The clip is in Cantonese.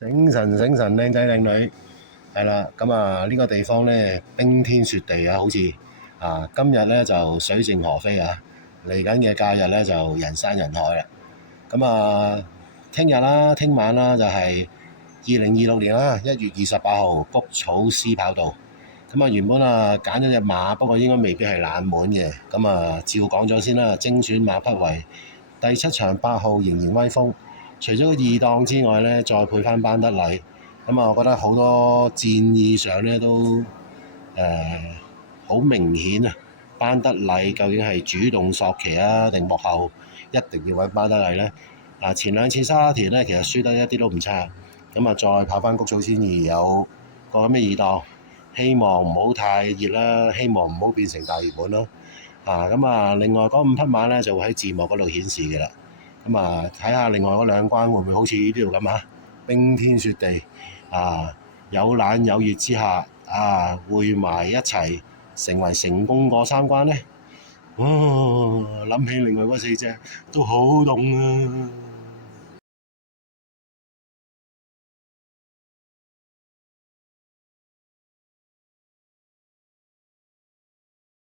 醒神醒神，靚仔靚女，係啦，咁啊呢個地方呢，冰天雪地啊，好似今日呢就水靜河飛啊，嚟緊嘅假日呢就人山人海啦。咁聽日啦，聽晚啦就係2026年啦1月28號谷草絲跑道。咁原本揀咗隻馬，不過應該未必係冷門嘅。咁照講咗先啦，精選馬匹為第7場8號仍然威風。除咗個二檔之外呢，再配翻班得禮。我覺得好多戰意上呢都好明顯啊！班得禮究竟係主動索騎啊，定幕後一定要揾班得禮呢？前兩次沙田呢，其實輸得一啲都唔差。再跑翻谷草千二有個咁嘅二檔，希望唔好太熱啦，希望唔好變成大熱門咯。另外嗰5匹馬呢，就會喺字幕嗰度顯示嘅啦。睇下另外嗰兩關會唔會好似呢度咁冰天雪地有冷有熱之下匯埋一齊，成為成功過3關呢？諗起另外嗰4隻都好凍啊！